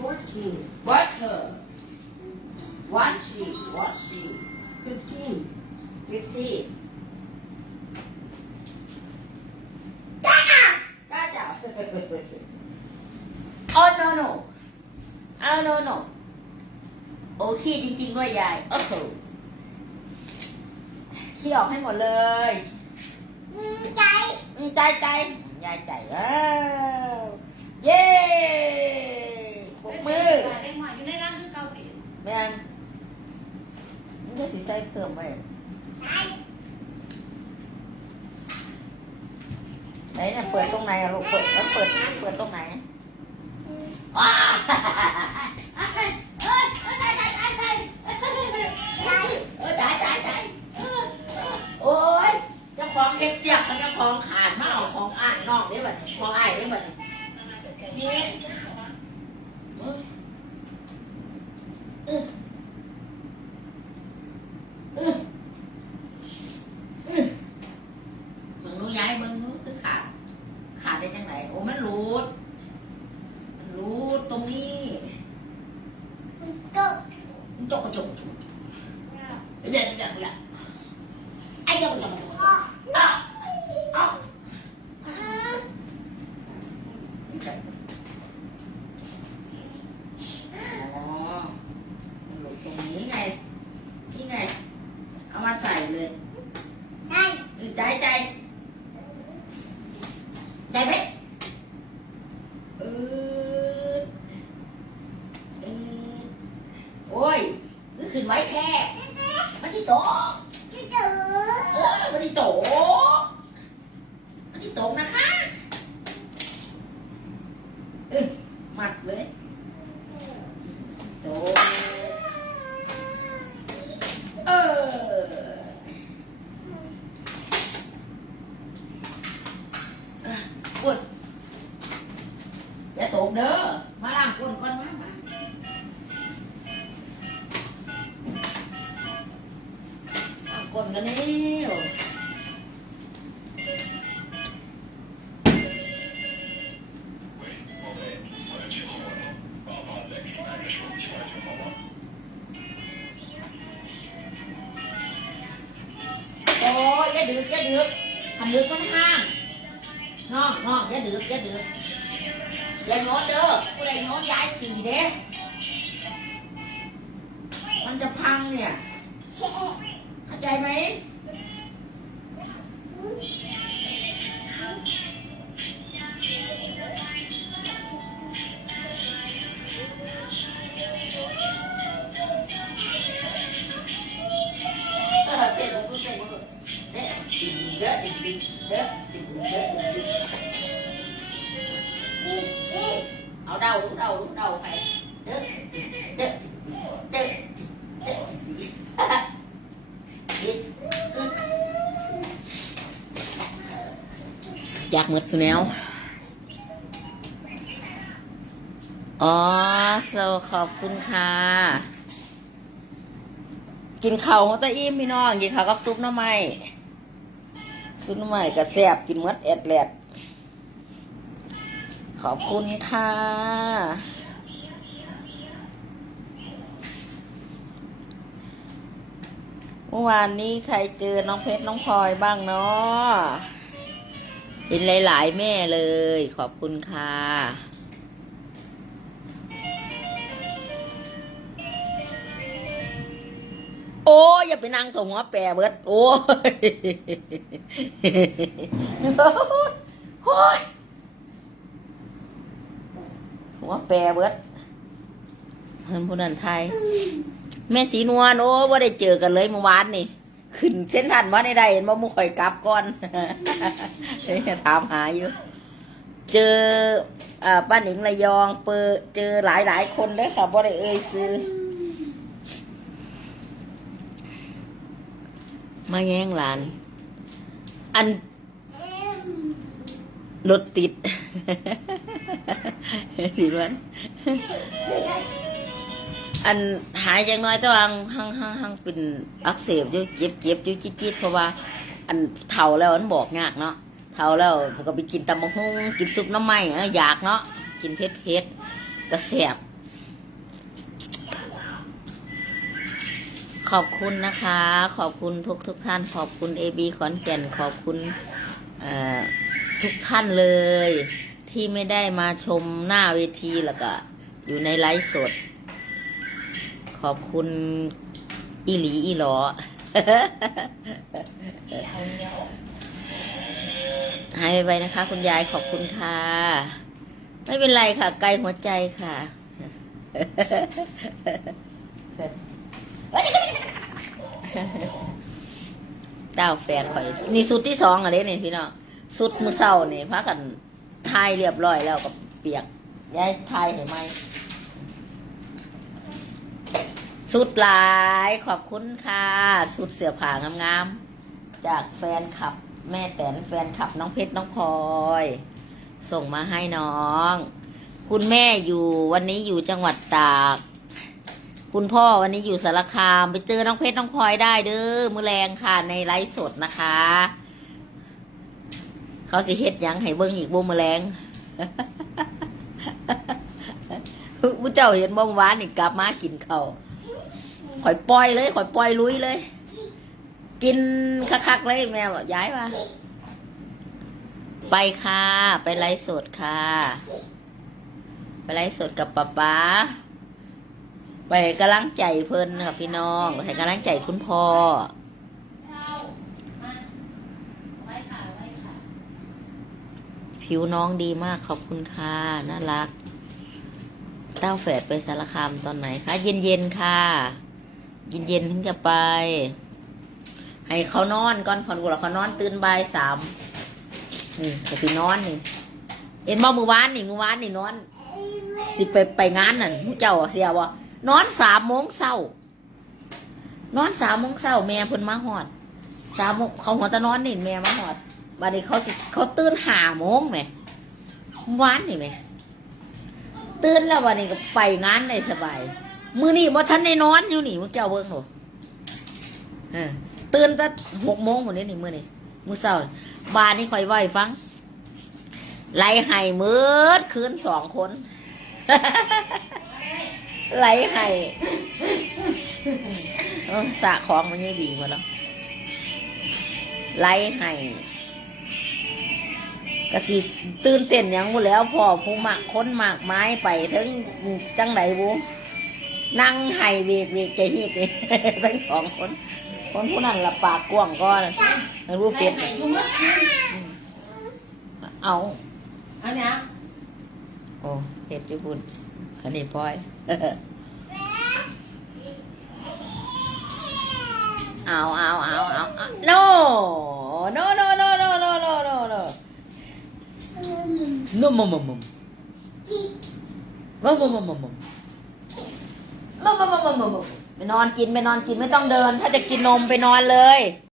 Fourteen. What her? What she? What she? Fifteen. Fifteen. จ้าจ้า Oh no no Oh no no โอเคจริงๆด้วยยาย โอ้โหขี้ออกให้หมดเลย ใจอืมใจใจยายใจแล้วเย้ปรบมือได้หมอยู่ในร่างคือเกาเองแม่นมันก็สิใส่เพิ่มไปใจไหนเนี่ยเปิดตรงไหนอะลูกเปิดแล้วเปิดเปิดตรงไหนว้า เจ้าของเฮ็ดเสียกกับเจ้าของขาดมาเอาของอ้ายน้องนี่บัดนี้ของอ้ายนี่บัดนี้นี่โอ้เออเออเออมึงรู้ย้ายมึงรู้คือขาด ขาดได้จังไหนโอ้มันรูด มันรูดตรงนี้ก็มันจกกระจกกระจกเดี๋ยวเดี๋ยวเดี๋ยวไอ้เจ้าเจ้าเจ้า พ่อ อ้าวอ้าว อ่า อ๋อมันหลุดตรงนี้ไง นี่ไง เอามาใส่เลย ใจ เออใจใจใจไหม เออเออโอ้ยนึกขึ้นไว้แค่มันที่โตะจืดเออมันที่โตมันที่โตนะคะเออมัดเลยโตเออ ล้างก้นกันนี่โอ้ยอย่าดึกอย่าดึกทำดึกมันห้างน้องน้องอย่าดื้ออย่าดื้ออย่าโยนเด้อผู้ใดโยนย้ายตีเด้มันจะพังเนี่ย ใจไหมเออเต้นลงเต้นลงเด้ติ่งเด้อติ่งติ่งเด้อติ่งเด้อติ่งติ่ง เอาđầu đúng Chạc mượt xuống néo อ๋อโซขอบคุณค่ะ กินข้าวของตาอิ่มพี่น้อง กินข้าวกับซุปน้ำไม้ซุปน้ำไม้กับแซบกินหมดแอดแลดขอบคุณค่ะ เมื่อวานนี้ใครเจอน้องเพชรน้องพลอยบ้างเนาะ เห็นหลาย ๆ แม่เลย ขอบคุณค่ะโอ้ยอย่าไปนั่งถงหัวแปรเบิดโอ้ยโอ้ยหัวแปรเบิดเพิ่นผู้นั้นไทย แม่สีนวลโอ้ว่าได้เจอกันเลยเมื่อวานนี่ ขึ้นเส้นทันว่าได้ได้เห็นว่ามุข่อยกลับก่อนถามหาอยู่ เจอป้าหนิงระยองเปอเจอหลายหลายคนเลยค่ะว่ได้เอ่ยซื้อ มาแย่งหลาน อันรถติดสิวัน อันหายจังน้อยแต่ว่าหังหังหังเป็นอักเสบอยู่เจ็บเจ็บอยู่จิ๊ดจิ๊ดเพราะว่า อันเฒ่าแล้วมันบอกยากเนาะเท่าแล้วผมก็ไปกินตำมะฮงกินซุปน้ำไม้เอ้ยอยากเนาะกินเผ็ดเผ็ดกระแสบขอบคุณนะคะ ขอบคุณทุกทุกท่าน ขอบคุณเอบีขอนแก่นขอบคุณเอ่อทุกท่านเลย ที่ไม่ได้มาชมหน้าเวทีแล้วก็อยู่ในไลฟ์สด ขอบคุณอีหลีอีหลอหายไปนะคะ คุณยายขอบคุณค่ะ ไม่เป็นไรค่ะ ไกลหัวใจค่ะดาวแฟนข่อย นี่สุดที่สองอะเด้นี่พี่น้องสุดมือเศร้านี่พักกันทายเรียบร้อยแล้วกับเปียกยายทายเห็นไหม สุดหลายขอบคุณค่ะสุดเสือผ่างามๆจากแฟนคลับ แม่แตนแฟนคลับน้องเพชรน้องพลอย ส่งมาให้น้อง คุณแม่อยู่วันนี้อยู่จังหวัดตาก คุณพ่อวันนี้อยู่สารคามไปเจอน้องเพชรน้องพลอยได้เด้อมือแรงค่ะในไลฟ์สดนะคะ เขาสิเฮ็ดยังให้เบิ้งอีกบ่มือแรงผู้เจ้าเห็นบ่เมื่อวานนี่กลับมากินเข้า ข่อยปล่อยเลย ข่อยปล่อยลุยเลย กินคักๆเลยแม่บอกย้ายมาไปค่ะ ไปไลฟ์สดค่ะ ไปไลฟ์สดกับป๊าป๊าไปกำลังใจเพิ่นค่ะพี่น้องให้กำลังใจคุณพ่อผิวน้องดีมากขอบคุณค่ะน่ารัก เต้าแฝดไปสารคามตอนไหนคะ เย็นๆค่ะ เย็นๆถึงจะไป ให้เขานอนก่อนขอนกูหรอเขานอนตื่นบ่ายสามนี่ก็สินอนนี่เอ็นบ่มือวานนี่มือวานนี่นอน สิไปไปงานนั่นมูเจ้าเสียบ่นอนสามโมงเช้านอนสามโมงเช้าแม่เพิ่นมาหอดสามโมงเขาหัวตะนอนนี่แม่มาหอดบัดนี้เขาเขาตื่นห้าโมงแหมวานนี่แหมตื่นแล้ววันนี้ก็ไปงานได้สบาย มือนี่บ่ทันได้นอนอยู่นี่มึงเจ้าเบิ่งหนูเออตื่นแต่หกโมงหมดนี้นี่มือนี่มือเช้าบ้านนี่คอยไหวฟังไล่ไห้มืดคืนสองคนไล่ไห้สะของมันยังดีกว่าแล้วไล่ไห้กะสิตื่นเต้นยังบ่แล้วพอผู้มักคนมากไม้ไปถึงจังไหนบุ นั่งไห้เวกเวกใจฮีดนี่ทั้งสองคน คนผู้นั้นละปากกว้างก็ไม่รู้เป็ดไว้น่ะให้คุณว่าเอาอันเนี้ยโอ้เห็ดญี่ปุ่นอันนี้พลอยเอาเอาเอาเอาเอา no no no no no no no no no no มมมมม มามามามามามานอนกินไปนอนกินไม่ต้องเดิน ถ้าจะกินนมไปนอนเลย